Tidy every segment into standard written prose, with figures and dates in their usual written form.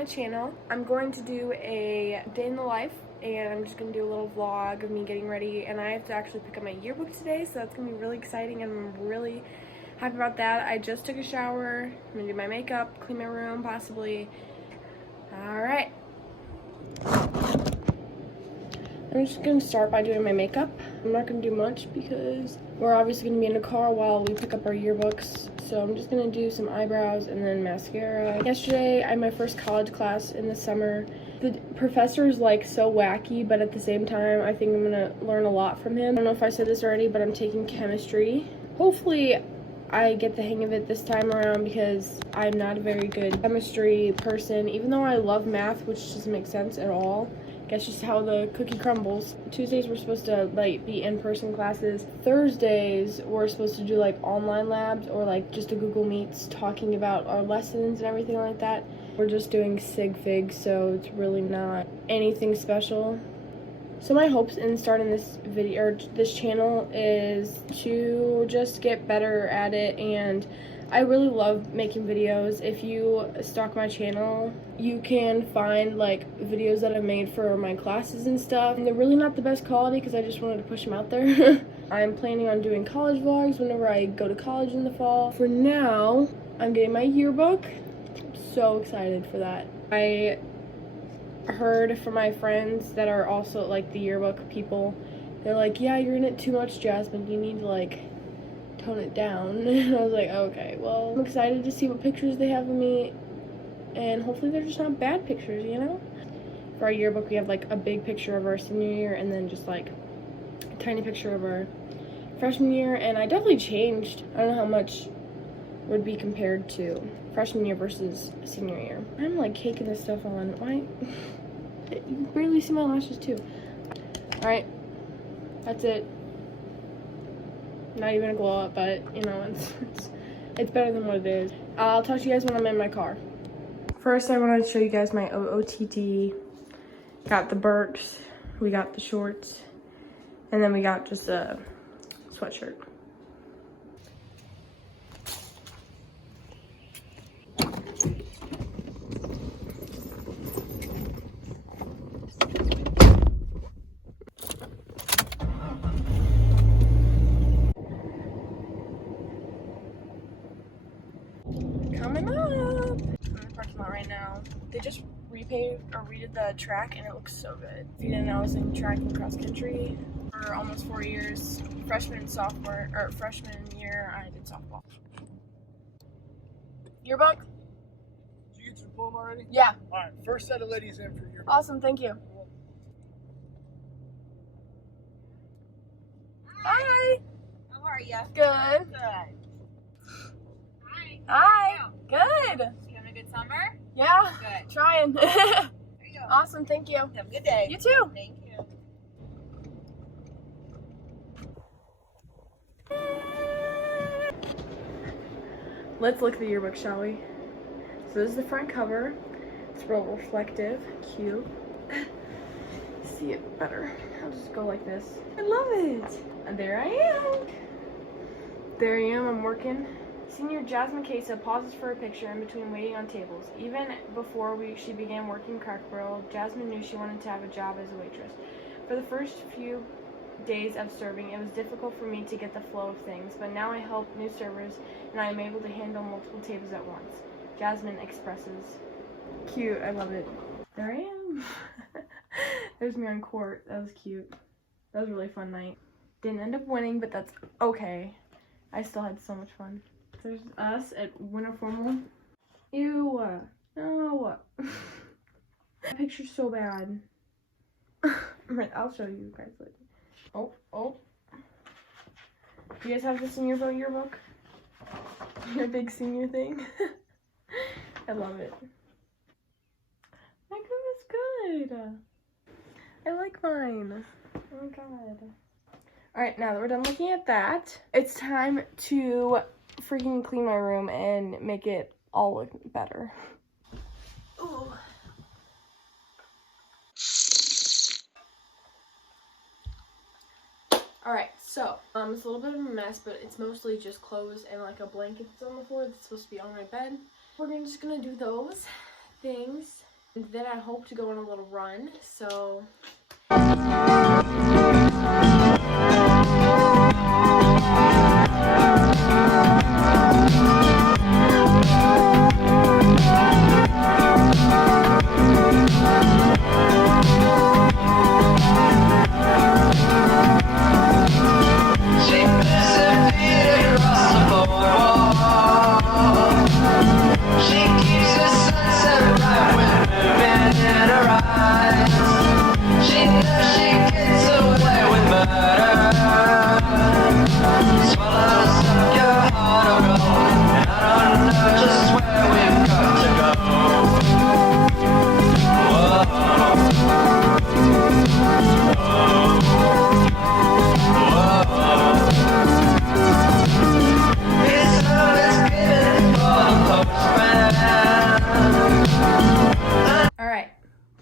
my channel. I'm going to do a day in the life, and I'm just going to do a little vlog of me getting ready, and I have to actually pick up my yearbook today, so that's going to be really exciting, and I'm really happy about that. I just took a shower. I'm going to do my makeup, clean my room, possibly. Alright. I'm just going to start by doing my makeup. I'm not going to do much because we're obviously going to be in the car while we pick up our yearbooks. So I'm just going to do some eyebrows and then mascara. Yesterday, I had my first college class in the summer. The professor is like so wacky, but at the same time, I think I'm going to learn a lot from him. I don't know if I said this already, but I'm taking chemistry. Hopefully, I get the hang of it this time around because I'm not a very good chemistry person, even though I love math, which doesn't make sense at all. That's just how the cookie crumbles. Tuesdays we're supposed to like be in-person classes. Thursdays we're supposed to do like online labs or like just a Google Meets talking about our lessons and everything like that. We're just doing sig fig, so it's really not anything special. So my hopes in starting this video or this channel is to just get better at it, and I really love making videos. If you stalk my channel, you can find like videos that I made for my classes and stuff. And they're really not the best quality because I just wanted to push them out there. I'm planning on doing college vlogs whenever I go to college in the fall. For now, I'm getting my yearbook. I'm so excited for that. I heard from my friends that are also like the yearbook people. They're like, yeah, you're in it too much, Jasmine. You need to like tone it down. And I was like, okay, well, I'm excited to see what pictures they have of me, and hopefully they're just not bad pictures, you know? For our yearbook, we have like a big picture of our senior year and then just like a tiny picture of our freshman year, and I definitely changed. I don't know how much would be compared to freshman year versus senior year. I'm like caking this stuff on. Why? You can barely see my lashes too. Alright, that's it. Not even a glow up, but you know, it's better than what it is. I'll talk to you guys when I'm in my car. First, I wanted to show you guys my OOTD. Got the Birks, we got the shorts, and then we got just a sweatshirt. Coming up! I'm in the parking lot right now. They just repaved or redid the track and it looks so good. If you didn't know, I was in track and cross country for almost 4 years. Freshman and sophomore, or freshman year, I did softball. Yearbook? Did you get your diploma already? Yeah. Alright, first set of ladies in for your Awesome, thank you. Hi! How are you? Good. Good. Hi! Good! You having a good summer? Yeah, Good. trying. There you go. Awesome, thank you. Have a good day. You too. Thank you. Let's look at the yearbook, shall we? So this is the front cover. It's real reflective, cute. See it better. I'll just go like this. I love it. And there I am. There I am, I'm working. Senior Jasmine Queso pauses for a picture in between waiting on tables. Even before she began working Cracker Barrel, Jasmine knew she wanted to have a job as a waitress. For the first few days of serving, it was difficult for me to get the flow of things, but now I help new servers and I am able to handle multiple tables at once. Jasmine expresses. Cute, I love it. There I am. There's me on court. That was cute. That was a really fun night. Didn't end up winning, but that's okay. I still had so much fun. There's us at winter formal. Ew. No. That picture's so bad. I'll show you guys later. Oh. Do you guys have this in your yearbook? Your big senior thing? I love it. My goodness, good. I like mine. Oh my god. Alright, now that we're done looking at that, it's time to freaking clean my room and make it all look better. Ooh. Alright, so, it's a little bit of a mess, but it's mostly just clothes and like a blanket that's on the floor that's supposed to be on my bed. We're just gonna do those things Then I hope to go on a little run, so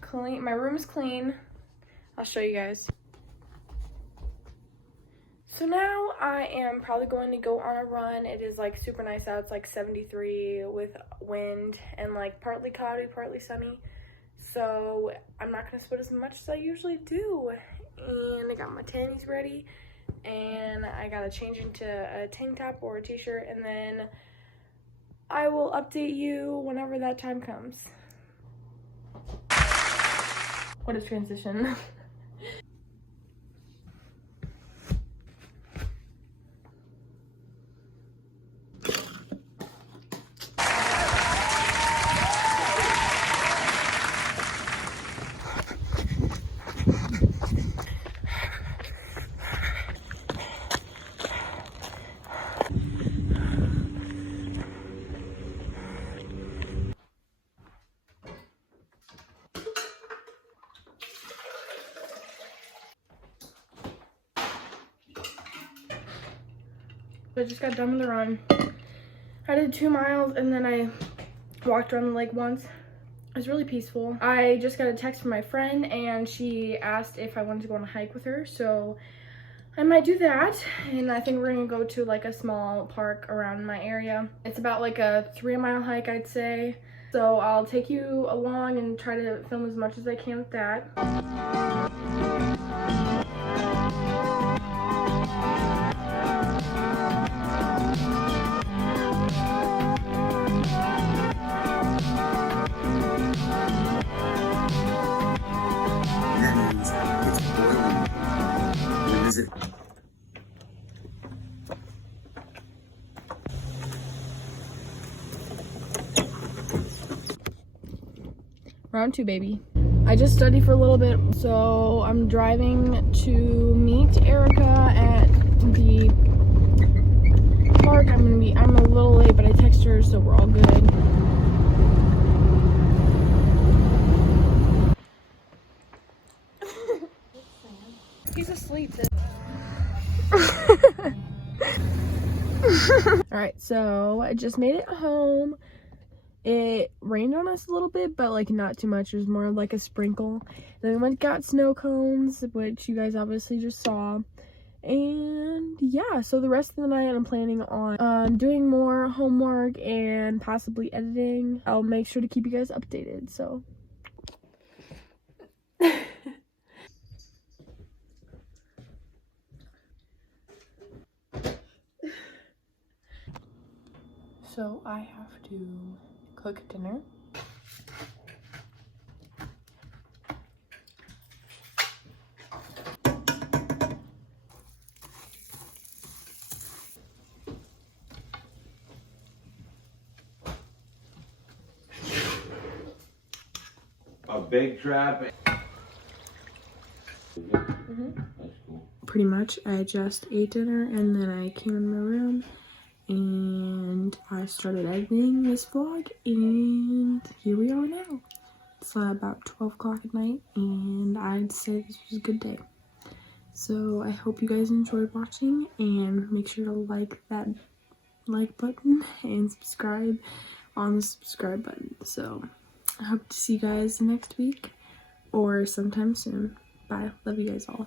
clean. My room is clean. I'll show you guys. So now I am probably going to go on a run. It is like super nice out. It's like 73 with wind and like partly cloudy, partly sunny. So I'm not gonna sweat as much as I usually do. And I got my tannies ready, and I gotta change into a tank top or a t-shirt, and then I will update you whenever that time comes. What a transition. I just got done with the run. I did 2 miles and then I walked around the lake once. It was really peaceful. I just got a text from my friend and she asked if I wanted to go on a hike with her, so I might do that. And I think we're gonna go to like a small park around my area. It's about like a 3-mile hike, I'd say. So I'll take you along and try to film as much as I can with that. Round 2, baby. I just studied for a little bit, so I'm driving to meet Erica at the park. I'm a little late, but I texted her, so we're all good. He's asleep. Alright, so I just made it home. It rained on us a little bit, but like not too much. It was more like a sprinkle. Then we went and got snow cones, which you guys obviously just saw. And yeah, so the rest of the night I'm planning on doing more homework and possibly editing. I'll make sure to keep you guys updated, so. So I have to cook dinner. A big trap. Mm-hmm. That's cool. Pretty much, I just ate dinner and then I came in my room and I started editing this vlog, and here we are now. It's about 12 o'clock at night, and I'd say this was a good day. So I hope you guys enjoyed watching, and make sure to like that like button and subscribe on the subscribe button. So I hope to see you guys next week or sometime soon. Bye. Love you guys all.